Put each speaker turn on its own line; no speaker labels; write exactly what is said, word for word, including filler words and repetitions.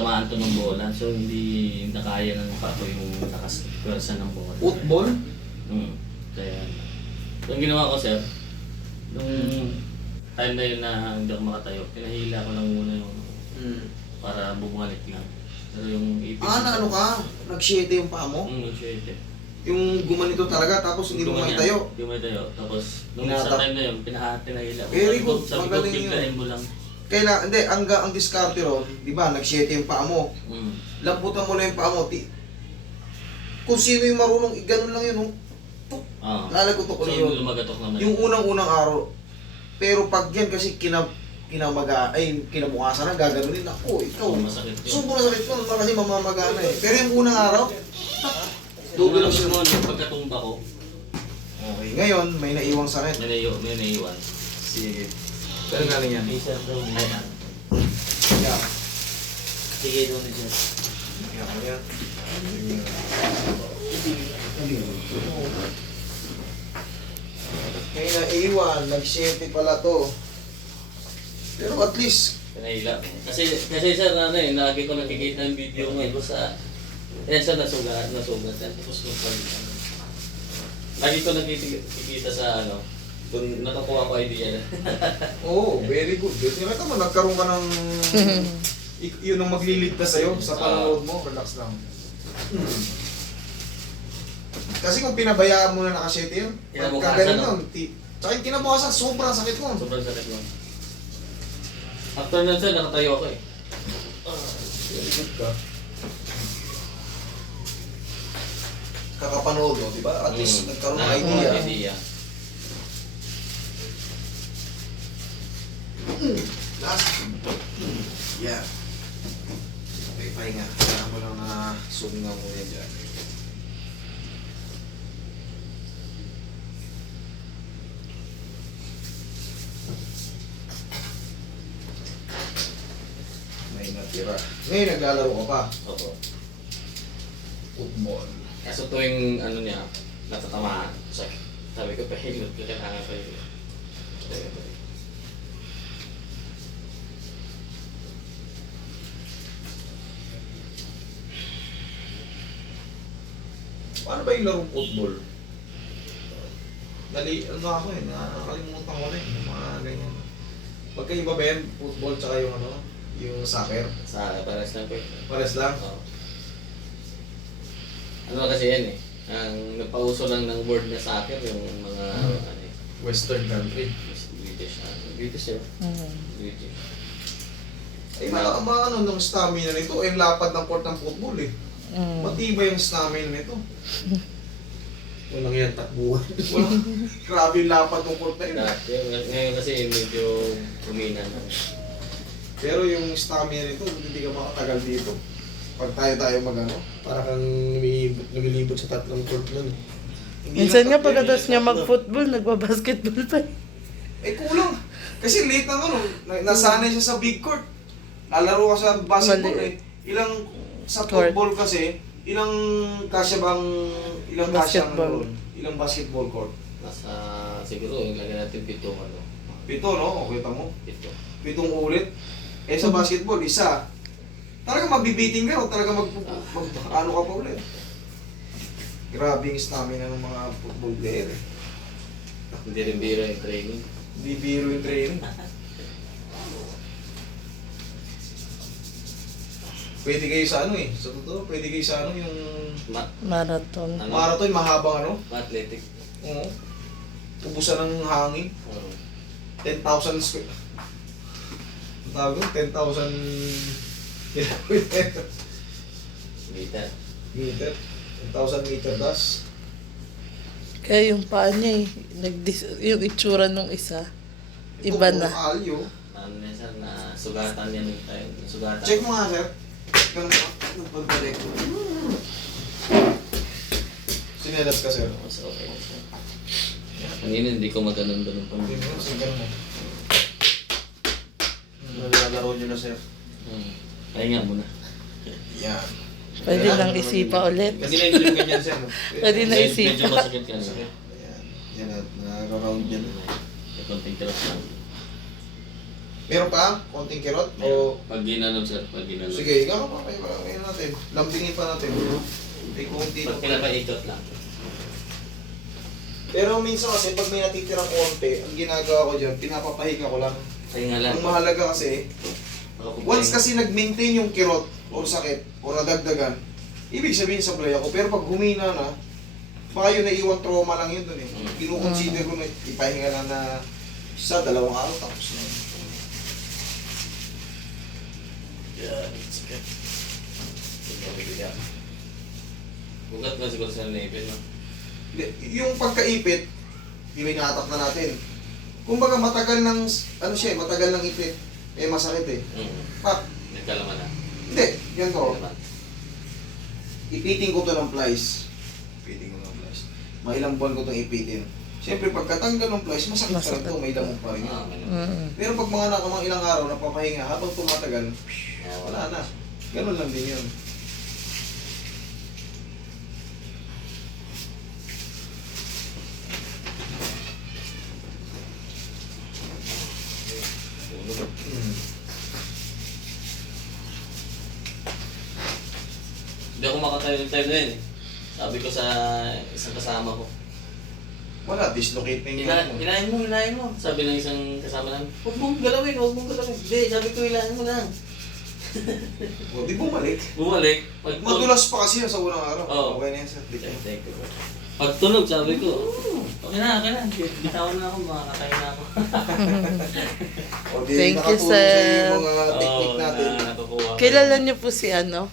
tinamaan to ng bola. So hindi nakaya ng pato yung nakaswersa ng bola.
Football?
Hmm. Kaya, so yung ginawa ko sir, nung time na yun na hindi ako makatayo, pinahila ko lang muna yung
Hmm.
para bumalik lang. Pero yung ipin...
Ah, na ano ka? Nag-shete yung paa mo?
Hmm, nag-shade eh.
Yung gumanito talaga tapos hindi mo
Gumanyan,
tayo.
Hindi mo tayo. Tapos, nung
Hinatap.
sa time na yun, pinahat, pinahila ko.
Very
Sabi ko-
good,
Sabi ko,
magaling yun.
biglain mo lang.
Kailangan, hindi, ang, ga- ang diskarte ron, di ba, nag-shete yung paa mo.
Hmm.
Lamputan mo lang yung paa mo. Ti kung sino yung marunong, eh, ganun lang yun. Oh. Tuk,
Ah.
lalagutok
So,
ulit yun.
lumagatok naman.
Yung unang-unang araw. Pero pag yan kasi kinab kinamaga, ay kinabukasan na gaganunin ako, ikaw.
Oo, masakit yun.
Sobrang sakit yun, kasi mamamaga na eh. Pero yung unang araw,
Yung
dugo
alam
lang siya.
mo, yung pagkatumba ko,
Okay, ngayon, may naiwang sakit.
may naiwan. May naiwan.
Sige. Pero galing yan.
Isa daw. Ayan.
Yeah.
Sige doon ni sir.
Yeah, yan. May naiwan, nag-shete pala to. Pero at least,
Pinahila. Kasi, kasi sir, ano eh, lagi ko nakikita yung video mo eh. Basta, yan sir, nasugat, nasugat yan. Tapos yung pag, ano, lagi ko nakikita sa ano, doon nakakuha ko idea na.
oh, very good. Nakita mo, nagkaroon ka ng... ik- yun ang magliligtas sa'yo sa panonood mo. Relax lang. Hmm. Kasi kung pinabayaan mo na nakashete yun,
Kinabukasan,
pagkagaling
no?
nun, ti- tsaka yung kinabukasan, sobrang sakit mo.
Sobrang sakit mo. After nun sir, nakatayo ako eh.
Very good ka. Kakapanood mo, di ba? At least
Mm.
nagkaroon ng
Nakakuha
idea.
ng idea.
Last. Yeah. Okay, pahinga. Kailangan mo lang na zoom nga muna dyan. May natira. Ngayon naglalaro ka pa.
Opo.
Football.
Kaso tuwing ano niya, natatamaan. Sabi, sabi ko, pahilot ko, kailangan pahilot. Sabi ko,
Paano ba yung larong football? Dali, ano ako eh, nakakalimutan ko na eh, yung mga ganyan. Pagkaiba ba yan, football tsaka yung ano, yung soccer?
sa pares lang po eh.
Pares lang?
Oo. Ano kasi yan eh, ang nagpauso lang ng word na soccer, yung mga,
Hmm.
ano eh,
Western country.
British, ano, British yun.
Mm.
British.
Ay, mga, mga ano ng stamina nito, ay lapad ng court ng football eh.
Mm.
Matibay yung stamina nito. Walang yan takbuhan. Walang, grabe yung lapad ng court na yun.
Dati, ngayon kasi medyo humina na.
Pero yung stamina nito, hindi ka makatagal dito. Pag tayo-tayo mag-ano, para kang lumilibot, lumilibot sa tatlong court nun. Hindi
Minsan
lang
nga
tatlo,
pagkatapos
hindi
niya
lang tatlo.
mag-football, nagbabasketball pa eh.
Eh kulang. Kasi late na ano, na- nasanay siya sa big court. Lalaro ka sa basketball eh.
Mali.
Ilang, sa
Court.
football kasi, ilang kasya bang, ilang kasya
Basketball.
ano, ilang basketball court?
Nasa, siguro, yung lagyan natin pito, ano,
Pito, no? O, kita mo?
pito.
Pitong ulit. Eh sa basketball, isa. Talaga mabibiting ka o talaga mag, mag, ano ka pa ulit. Grabe yung stamina ng mga football player eh.
Hindi rin biro yung training.
Hindi biro yung training. Pwede kayo sa ano eh. Sa totoo, pwede kayo sa ano yung
Ma
Marathon.
ano?
marathon, mahabang ano.
Athletic.
Oo. Ubusan ng hangin.
Oo.
ten thousand square. Ang tawag doon? ten thousand
Meter.
meter. ten thousand meter das.
Kaya yung paa niya eh, nagdis- yung itsura nung isa, iba na.
Alyo.
Ano na sir, na sugatan yan yung tayo. Sugatan.
Check mo nga, sir. Ganun mo. Yung pagbalik. Sinelas ka, sir.
Mas okay na sir. Kanina hindi ko maganon-ganon pa.
Hindi mo, sigan mo. Nalalaro nyo na, sir.
Hmm. Kaya nga muna.
Yan.
Pwede lang isipa ulit.
Kasi na yung ganyan, sir. no?
Pwede na
Medyo-
isipa.
Medyo masakit ka na.
Ayan. Yan at nag-round yan.
May konting tiras lang.
Meron pa? Konting kirot? O...
Pag ginanong sir, pag ginanong.
Sige, ikaw pa, kaya pa, kaya natin. Lambingin pa natin. May konti.
Pag pinapaikot lang.
Pero minsan kasi, pag may natitirang konti, ang ginagawa ko dyan, pinapapahinga ko lang.
Pahinga lang.
Ang mahalaga kasi, once kasi nag-maintain yung kirot, o sakit, o nadagdagan, ibig sabihin sablay ako. Pero pag humina na, baka yun naiwan trauma lang yun dun eh.
Mm.
Kinukonsider ko na ipahinga lang na isa, dalawang araw, tapos na yun.
Yeah, it's good. Bugat na siguro sa naipin, no?
Hindi, yung pagkaipit, hinatak na natin. Kumbaga matagal ng, ano siya, eh, matagal ng ipit, eh masakit eh.
Mm.
Pak,
Nagkalaman na.
hindi, yan to.
Nagkalaman.
Ipiting ko to ng plies. Ipiting ko ng plies. Mailang buwan ko itong ipitin. Siyempre, pagkatanggal ng plies, masakit pa rin
Masakit.
to, may damog pa rin yun.
Ah, ganun.
Mm.
Pero pag mga nakamang ilang araw, napapahinga, habang tumatagal,
Ah,
wala na. Ganun lang din yun.
Tulog.
Hmm.
Hindi ako makatayo ng time na yun eh. Sabi ko sa isang kasama ko,
Wala, dislocate na yung
Hila,
ano mo.
hilahin mo, hilahin mo. Sabi ng isang kasama namin, huwag mong galawin, huwag mong galawin. Hindi, sabi ko hilahin mo lang.
O, di bumalik.
Bumalik. Pag
Madulas pa kasi yun sa unang araw.
Oo.
Okay na yan sa
Thank you, thank you. Pag tunog, sabi ko, okay na, okay na. Bitawan na ako, makakatayo na ako.
O, di
Thank you,
nakatulong sa
sir.
yung mga technique
Oo,
natin.
na natukuha ko.
Kilala niyo po si ano?